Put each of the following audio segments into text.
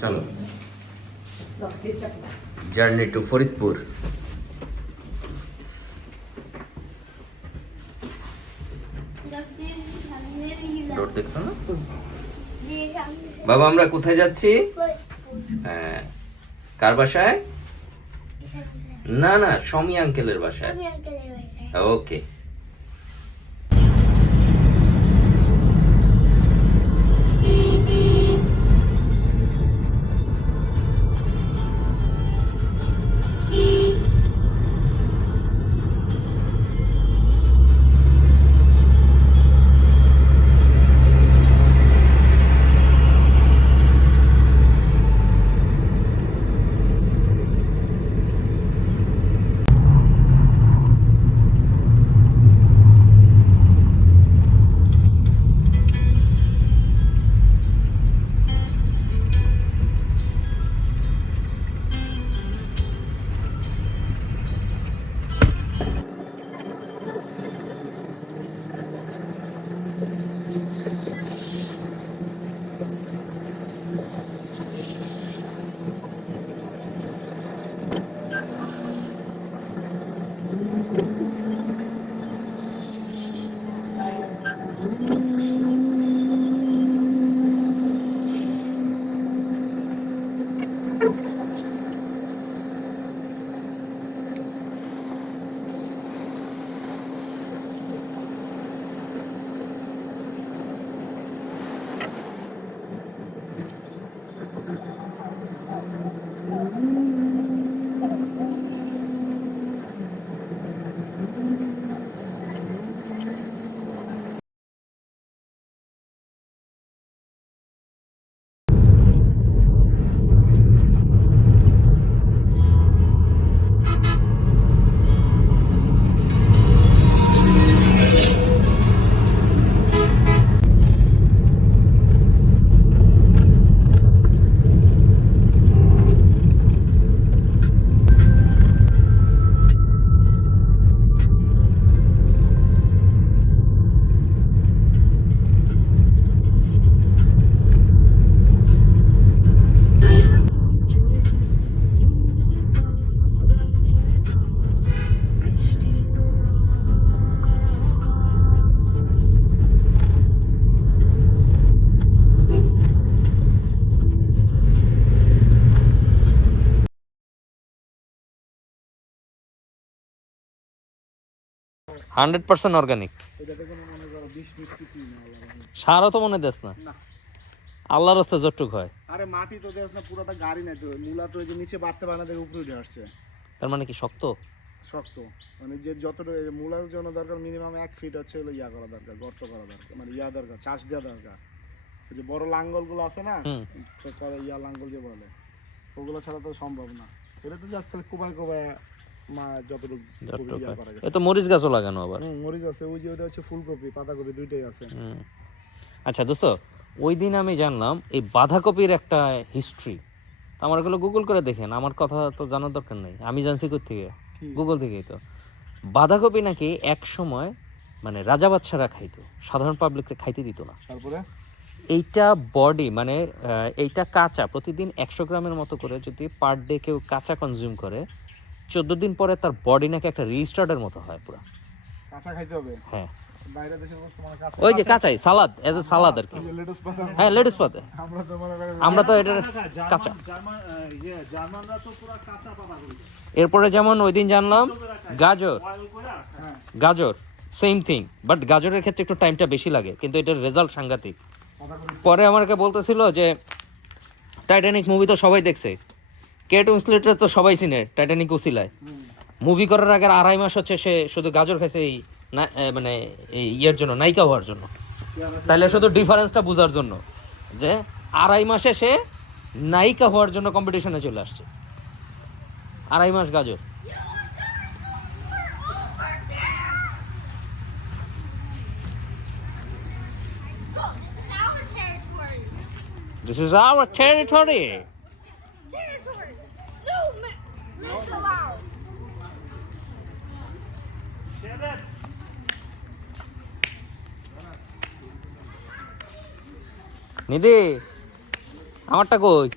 চলো, journey to Faridpur. Road দেখছো না বাবা? আমরা কোথায় যাচ্ছি? হ্যাঁ, কার বাসায়? না না, সমী আঙ্কেলের বাসায়। ওকে। Hundred percent organic. সারও তো মনে দেস না, আল্লাহর রাস্তা যতটুক হয়। আরে মাটি তো দেস না, পুরোটা গাড়ি নাই তো, মূলা তো এই যে নিচে বাড়তে পারে না, দেখে উপরে উঠে আসছে। তার মানে কি শক্ত? শক্ত মানে যে যতটুকু মূলার জন্য দরকার মিনিমাম 1 ফিট হচ্ছে হলো ইয়া করা দরকার, গর্ত করা দরকার, মানে ইয়া দরকার, চাষ দেওয়া দরকার। ওই যে বড় লাঙ্গলগুলো আছে না, ইয়া লাঙ্গল যে বলে, ওগুলো ছাড়া তো সম্ভব না। এটা তো জাস্ট খালি কোবায় কোবায় মা যতটুকু ইয়া করা যায়। এ তো মরিচ গাছও লাগানো আবার। মরিচ আছে, ওই যে ওটা হচ্ছে ফুলকপি পাতাকপি দুইটাই আছে। আচ্ছা দোস্ত, ওই দিন আমি জানলাম এই বাঁধাকপির একটা হিস্ট্রি। আমার এগুলো গুগল করে দেখেন, আমার কথা তো জানার দরকার নেই, আমি জানছি কোত্থেকে? গুগল থেকেই তো। বাঁধাকপি নাকি এক সময় মানে রাজা বাদশারা খাইতো, সাধারণ পাবলিককে খাইতে দিত না। তারপরে এইটা বডি মানে এইটা কাঁচা, প্রতিদিন 100 গ্রামের মতো করে যদি পার ডে কেউ কাঁচা কনজিউম করে, 14 দিন পরে তার বডি নাকি একটা রিস্টার্টের মতো হয় পুরো। কাঁচা খাইতে হবে? হ্যাঁ, বাইরে দেশের বস্তু মানে কাঁচা, ওই যে কাঁচাই সালাদ, এজ এ সালাদ আর কি। লেটুস পাতা। হ্যাঁ, লেটুস পাতা। আমরা তো এটা কাঁচা। জার্মানরা তো পুরো কাঁচা পাতা করি। এরপরে যেমন ওই দিন জানলাম গাজর, গাজর সেম থিং, বাট গাজরের ক্ষেত্রে একটু টাইমটা বেশি লাগে, কিন্তু এটার রেজাল্ট সাংঘাতিক। পরে আমাকে বলতেছিল যে টাইটানিক মুভি তো সবাই দেখছে, কেট উইন্সলেটের তো সবাই চিনে, টাইটানিক উসিলায় মুভি করার আগে 2.5 মাস হচ্ছে সে শুধু গাজর খাইছে এই মানে এই ইয়ের জন্য, নায়িকা হওয়ার জন্য। তাহলে শুধু ডিফারেন্সটা বোঝার জন্য যে 2.5 মাসে সে নায়িকা হওয়ার জন্য কম্পিটিশনে চলে আসছে। 2.5 মাস গাজর। This is our territory. Territory. No, it's allowed. নিধি, আমারটা কই?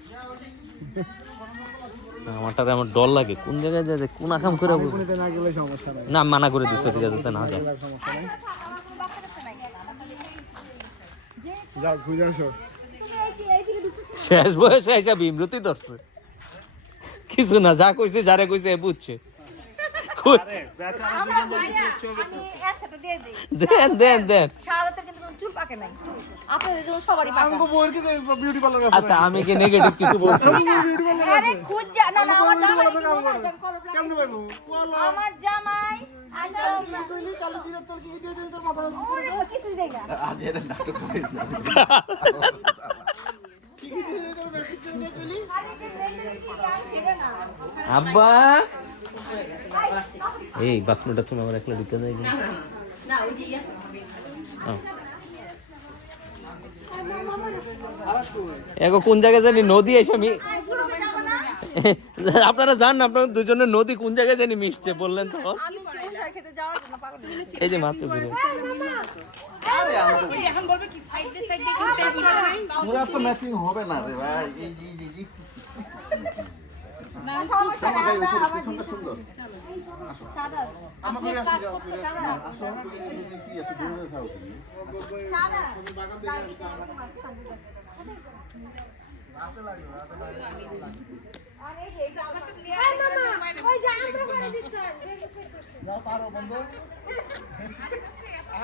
আমারটারে আমার ডর লাগে কোন জায়গায় যায় কোন আকাম করে বলবো। পানিতে না গেলে সমস্যা নেই, না মানা করে দিচ্ছে ঠিক আছে তা না যায়। সমস্যা নেই। যাও ঘুরে আসো। শেষ বয়সে এসে বিমরতি ধরছে কিছু না যা কইছে যারে কইছে বুঝছে। দেন দেন দেন আঙ্গো বইয়ের কি বিউটি পার্লার আছে? আচ্ছা আমি কি নেগেটিভ কিছু বলছি? বিউটি পার্লার কেমনে পাইবো? আমার জামাই তুই কালো জিরা তোর কি দিয়ে তোর মাথা কিছু দেয় না আজ এটা নাটক করে আব্বা এই বাথরুমটা তুমি আমার একলা দিতে দেয় এগো কোন জায়গায় জানি নদী এসে আমি আপনারা জান আপনারা দুজনের নদী কোন জায়গায় জানি মিশছে বললেন তো এই যে মাত্র ঘুরে পুরা তো ম্যাচিং হবে না রে ভাই এই সুন্দর আমাকে আসি যাও কি এত দূরে খাও যাও পারো বন্ধু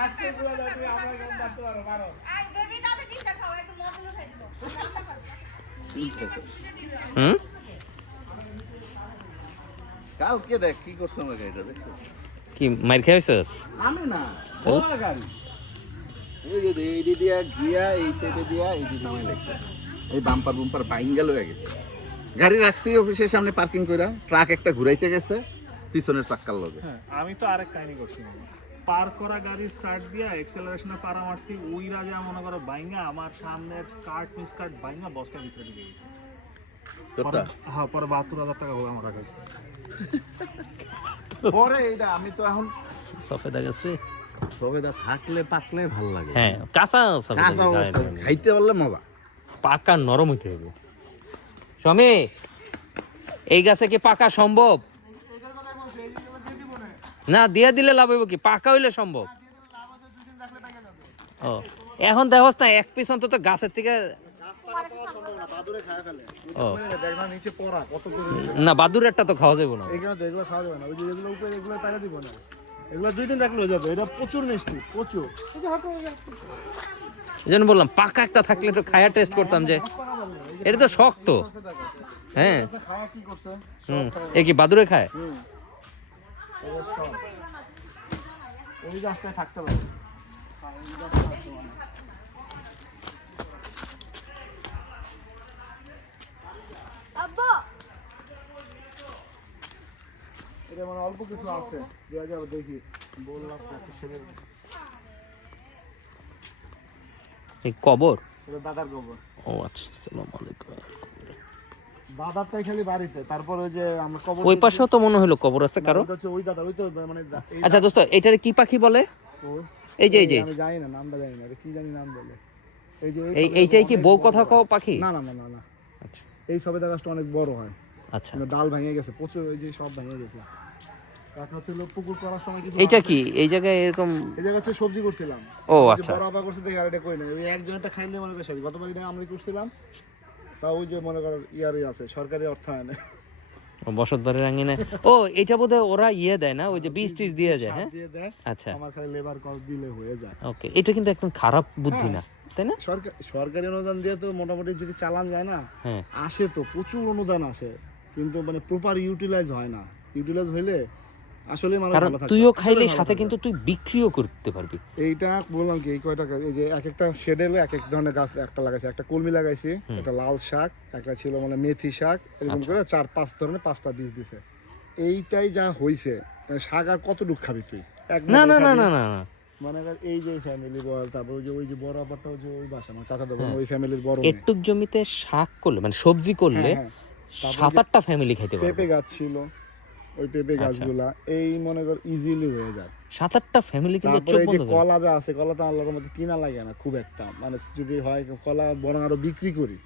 আজকে পুরো তুমি আমরা গান বাজতে পারো পারো হুম কালকে দেখ কি করছে আমার গাড়িটা দেখছো কি মার খাইছস আমি না ওরা গাড়ি এই যে এই দিয়া গিয়া এই সাইডে দিয়া এই দিকে নামাই লাগছে এই বাম্পার বাইঙ্গাল হয়ে গেছে গাড়ি রাখছি অফিসের সামনে পার্কিং কইরা ট্রাক একটা ঘুরাইতে গেছে পিছনের চাক্কার লগে হ্যাঁ আমি তো আরেক কাহিনী করছি পার করা গাড়ি স্টার্ট দিয়া এক্সেলারেশনে পারা মারছি ওই রাজা মনে করো বাইঙ্গা আমার সামনের স্কার্ট মিসকার্ট বাইঙ্গা বসটা ভিতরে ঢুকে গেছে তোরটা হ্যাঁ পরে ৭২,০০০ টাকা হবে আমার কাছে পরে এইটা আমি তো এখন সফেদা গেছে সবেদা থাকলে পাকলে ভালো লাগে হ্যাঁ কাঁচা সফেদা কাঁচা অবস্থা খাইতে পারলে মজা পাকা নরম হইতে হবে স্বামী এই গাছে কি পাকা সম্ভব না দিয়ে দিলে লাভ হইব কি পাকা হইলে সম্ভব ও এখন দেখোস না এক পিস অন্তত গাছের থেকে বাদুরে খায় ফেলে ও দেখ না নিচে পড়া কত করে না বাদুরেরটা তো খাওয়া যাবে না এগুলো দেখলে খাওয়া যাবে না ওই যে এগুলো উপরে এগুলো টাকা দিব না এগুলো 2 দিন রাখলে হয়ে যাবে এটা প্রচুর মিষ্টি প্রচুর শুধু হাঁটো এই জন্য বললাম পাকা একটা থাকলে একটু খায়া টেস্ট করতাম যে এটা তো শক্ত হ্যাঁ খাওয়া কি করছে হুম এ কি বাদুরে খায় ওই গাছটায় থাকতে পারে আব্বা এটা মানে অল্প কিছু আছে দেওয়া যাবে দেখি বললাম ছেলে এই কবর এটা দাদার গোবর ও আচ্ছা আসসালামু আলাইকুম দাদারটাই খালি বাড়িতে তারপর ওই যে আমরা কবর ওই পাশেও তো মনে হলো কবর আছে কারো ওইটা হচ্ছে ওই দাদা ওই তো মানে এই আচ্ছা দোস্ত এটারে কি পাখি বলে ওই এই যে এই যে আমি জানি না নামটা জানি না এটা কি জানি নাম বলে এই যে এইটাই কি বউ কথা কও পাখি না না না না না আচ্ছা এই সবেদা গাছটা অনেক বড় হয় আচ্ছা কিন্তু ডাল ভেঙে গেছে প্রচুর এই যে সব ভেঙে গেছে একটা ছিল পুকুর করার সময় কিছু এইটা কি এই জায়গায় এরকম এই জায়গা হচ্ছে সবজি করছিলাম ও ওই যে আচ্ছা বড় আবা করছে দেখি আর এটা কই না ওই একজনটা খাইলে মনে করে শেষ গতবার এটা আমরা করছিলাম তা ওই যে মনে করো ইয়ারই আছে সরকারি অর্থায়নে বসত বাড়ির আঙিনে ও এটা বোধহয় ওরা ইয়ে দেয় না ওই যে বীজ টিজ দিয়ে যায় হ্যাঁ দিয়ে দেয় আচ্ছা আমার খালি লেবার কস্ট দিলে হয়ে যায় ওকে এটা কিন্তু একদম খারাপ বুদ্ধি না তাই না সরকারি অনুদান দিয়ে তো মোটামুটি যদি চালান যায় না হ্যাঁ আসে তো প্রচুর অনুদান আসে কিন্তু মানে প্রপার ইউটিলাইজ হয় না ইউটিলাইজ হইলে আসলে মানুষ কারণ ভালো থাকবে। তুইও আসলে খাইলে ভালো সাথে থাকবে। কিন্তু তুই বিক্রিও করতে পারবি এইটা বললাম কি এই কয়টা গাছ, এই যে এক একটা শেডে এক এক ধরনের গাছ একটা লাগাইছে একটা কলমি লাগাইছি একটা লাল শাক একটা ছিল মানে মেথি শাক এরকম করে 4-5 ধরনের 5টা বীজ দিছে এইটাই যা হইছে মানে শাক আর কতটুক খাবি তুই এক না মুঠো না না খাবি। না না না মানে এই যে ফ্যামিলি বল তারপর ওই যে বড় আপারটা যে ওই বাসা আমার চাচা দেবো ওই ফ্যামিলির বড় মেয়ে। একটুক জমিতে শাক করলে মানে সবজি করলে হ্যাঁ, 7-8টা ফ্যামিলি খাইতে পারবে পেঁপে গাছ ছিল ওই পেঁপে গাছগুলা এই মনে কর ইজিলি হয়ে যায় 7-8টা ফ্যামিলি কিন্তু তারপরে চোখ এই যে বন্ধ করে। কলা যা আছে কলা তো আল্লাহর মধ্যে কিনা লাগে না খুব একটা মানে যদি হয় কলা বরং আরো বিক্রি করি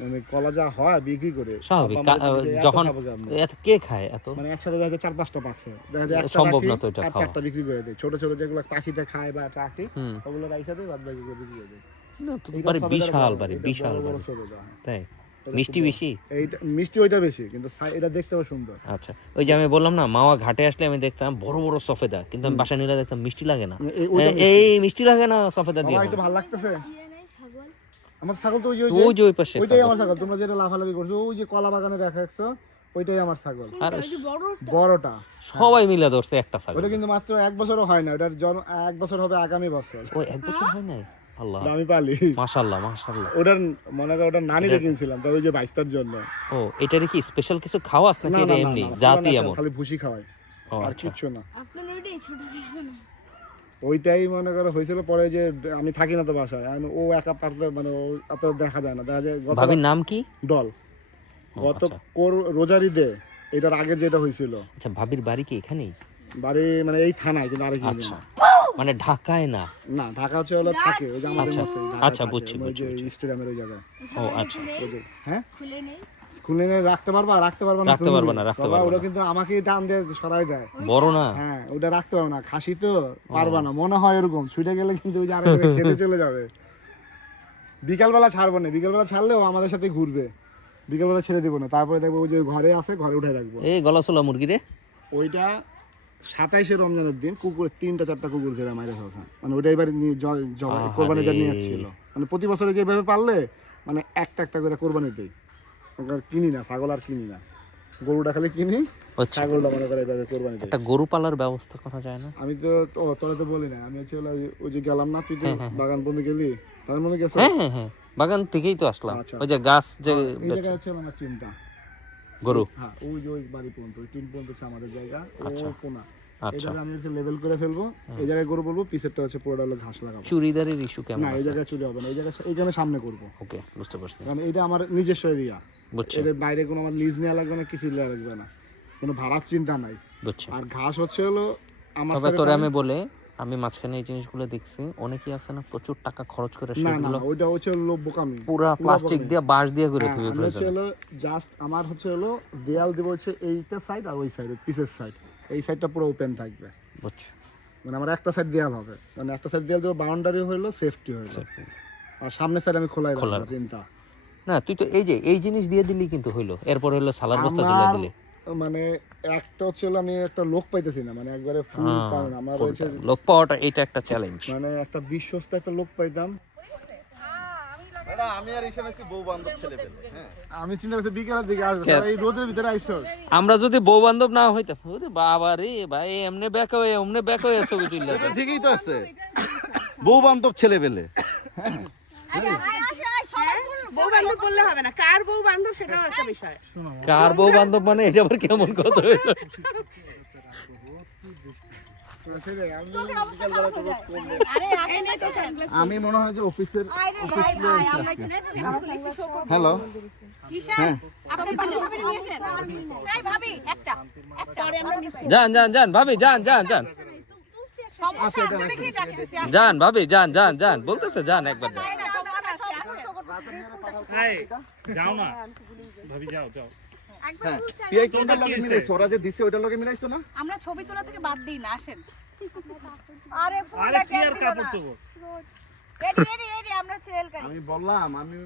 মানে কলা যা হয় বিক্রি করে স্বাভাবিক আব্বা আমাকে বলছে, এত যখন খাবো কেমনে? এত কে খায় এত মানে একসাথে দেখা যায় 4-5টা পাকছে, দেখা যায় একটা সম্ভব রাখি, না তো এটা আর খাওয়া। 4টা বিক্রি করে দেয়। ছোট ছোট যেগুলো পাখিতে খায় বা রাখি হুম। ওগুলো রাইখা দেয়, বাদ বাকি বিক্রি করে দেয়। না, তো এইটা বাড়ি সবেদার বিশাল বড়, বাড়ি এটা বিশাল বড় বড় বাড়ি সবেদা। তাই এটা মিষ্টি খুব বড়। বেশি এইটা মিষ্টি ওইটা বেশি, কিন্তু এটা দেখতেও সুন্দর। আচ্ছা ওই যে আমি বললাম না মাওয়া ঘাটে আসলে আমি দেখতাম বড় বড় সফেদা, কিন্তু আমি বাসা নিলে দেখতাম মিষ্টি লাগে না। ওইটা এই মিষ্টি লাগে না সফেদা দিয়ে বাবা একটু ভালো লাগতেছে। আমার ছাগল তো ওই ওই যে ওই পাশে ওইটাই আমার ছাগল। তোমরা যেটা লাফালাফি করছো ওই যে কলা বাগানে রাখাচ্ছো ওইটাই আমার ছাগল, আর বড়টা। সবাই মিলে ধরছে একটা ছাগল। ওটা কিন্তু মাত্র 1 বছরও হয় না, ওটার জন্ম 1 বছর হবে আগামী বছর। ওই এক বছর হয় নাই? আল্লাহ আমি পালি মাশাআল্লাহ মাশাআল্লাহ। ওটার মনে করো ওটার নানিরে কিনছিলাম, তবে ওই যে বাইস্তার জন্য। ও এটার কি স্পেশাল কিছু খাওয়াস নাকি এটা এমনি জাতি এমন? খালি ভুসি খাওয়াই, ও আর আচ্ছা কিচ্ছু না। আপনার ওইটাই ছোট কিছু না। ওইটাই মনে করো হয়েছিল। পরে যে আমি থাকি না তো বাসায়, ও একা পারতে মানে ও অত দেখা যায় না, দেখা যায় গত ভাবির নাম কি? ডল। গত আচ্ছা। রোজার ঈদে এটার আগে যেটা হয়েছিল, আচ্ছা ভাবির বাড়ি কি এখানেই? বাড়ি মানে এই থানায়, কিন্তু আরেক আচ্ছা মানে ঢাকায় না? না, ঢাকা হচ্ছে হলো থাকে ওই যে আমাদের আচ্ছা, মতোই ঢাকায় আচ্ছা, থাকে, বুঝছি, ওই যে স্টেডিয়ামের ওই জায়গায়। ও আচ্ছা ওই যে হ্যাঁ খুলে নেই। স্কুলে রাখতে পারবা না রাখতে পারবো না, রাখতে বাবা, পারবো ওটা না। কিন্তু আমাকেই টান দিয়ে সরাই দেয়। বড় না? হ্যাঁ, ওটা রাখতে পারবো না, খাসি তো পারবা না মনে হয় এরকম। ছুটে গেলে কিন্তু ওই যে আরেক জায়গায় খেতে চলে যাবে। বিকালবেলা ছাড়বো না, বিকালবেলা ছাড়লেও আমাদের সাথে ঘুরবে। বিকালবেলা ছেড়ে দিব না, তারপরে দেখবো ওই যে ঘরে আছে, ঘরে উঠে রাখবো। এই গলাছোলা মুরগি রে? ওইটা 27শে রমজানের দিন কুকুর 3-4টা কুকুর ধরে মাইরে ফেলছে। মানে ওইটা এবার কোরবানি যা নিয়ে যাচ্ছিল। মানে প্রতি বছরে যেভাবে পারলে মানে একটা একটা করে কোরবানি দেই। ওখানে কিনি না ছাগল, আর কিনি না, গরুটা খালি কিনি, আচ্ছা ছাগলটা মনে করে এভাবে কোরবানি দেই। একটা গরু পালার ব্যবস্থা করা যায় না? আমি তো তোরা তো বলি না, আমি হচ্ছে হলো ওই যে গেলাম না, তুই তো বাগান বন্ধু গেলি, বাগান বন্ধু গেছে। হ্যাঁ হ্যাঁ হ্যাঁ বাগান থেকেই তো আসলাম। আচ্ছা। ওই যে গাছ যে এই জায়গা হচ্ছে আমার চিন্তা। গরু। হ্যাঁ, ওই যে ওই বাড়ি পর্যন্ত, ওই 3 পর্যন্ত হচ্ছে আমাদের জায়গা, ও কোনা। আচ্ছা এটা আমি হচ্ছে লেভেল করে ফেলবো, এই জায়গায় গরু বলবো, পিছেরটা হচ্ছে পুরোটা হলো ঘাস লাগাবো। চুড়িদারের ইস্যু কেমন না, এই আছে? জায়গায় চলে হবে না, এই জায়গায় এইখানে সামনে করবো, ওকে বুঝতে পারছি, কারণ এটা আমার নিজস্ব এরিয়া। বুঝছি এর বাইরে কোনো আমার লিজ নেওয়া লাগবে না, কিছু নেওয়া লাগবে না, কোনো ভাড়ার চিন্তা নাই। বুঝছি। আর ঘাস হচ্ছে হলো আমার তবে তোরে আমি বলে আমি মাঝখানে এই জিনিসগুলো দেখছি, অনেকেই আছে না প্রচুর টাকা খরচ করে না না সেগুলো না, ওইটা হচ্ছে হলো বোকামি। পুরা প্লাস্টিক দিয়ে বাঁশ দিয়ে করে হ্যাঁ, থুবে আমি হচ্ছে হলো জাস্ট আমার হচ্ছে হলো দেয়াল দিব হচ্ছে এইটা সাইড আর ওই সাইড পিসের সাইড, এই সাইডটা পুরো ওপেন থাকবে। বুঝছি। মানে আমার একটা সাইড দেয়াল হবে, মানে একটা সাইড দেয়াল দেবো, বাউন্ডারি হইলো, সেফটি হইলো, আর সামনের সাইড আমি খোলাই রাখবো, চিন্তা না তুই তো এই যে এই জিনিস দিয়ে দিলি কিন্তু হইলো, এরপর হলো সালার বস্তা ঝুলাই দিলি। মানে একটা হচ্ছে হলো আমি একটা লোক পাইতেছি না, মানে একবারে ফুল পাবো না আমার রয়েছে, লোক পাওয়াটা এটা একটা চ্যালেঞ্জ। মানে একটা বিশ্বস্ত একটা লোক পাইতাম। আমি আর এসে নাকি বউ বান্ধব ছেলে পেলে, হ্যাঁ আমি চিন্তা করছি বিকেলের দিকে আসবো, এই রোদের ভিতরে আইসো। আমরা যদি বউ বান্ধব না হইতাম, ওরে বাবা রে ভাই, এমনি ব্যাক হয়ে অমনে ব্যাক হয়ে ছবি তুললে তো। ঠিকই তো আছে, বউ বান্ধব ছেলে পেলে। বউ বান্ধব বললে হবে না, কার বউ বান্ধব সেটাও একটা বিষয়। কার বউ বান্ধব মানে এটা আবার কেমন কথা হইলো? আমি মনে হয় যে অফিসের আরে ভাই ভাই, আমরা এখানে হ্যালো কিসের আপনি পাশে ভাবি নিয়ে আসেন। এই ভাবি একটা পরে আমরা মিস যান যান যান ভাবি যান যান যান সমস্যা আছে দেখি ডাকতেছি। যান ভাবি যান যান যান বলতেছে যান একবার যান। এই যাও না ভাবি, যাও যাও। হ্যাঁ পিআই কোনটার লগে মিলাইছো? ওরা যে দিছে ওইটার লগে মিলাইছো না? আমরা ছবি তোলা থেকে বাদ দিই না, আসেন। আরে আরে কি আর কাপড় চোপড়। রেডি রেডি রেডি, আমরা ছেড়ে আমি বললাম আমি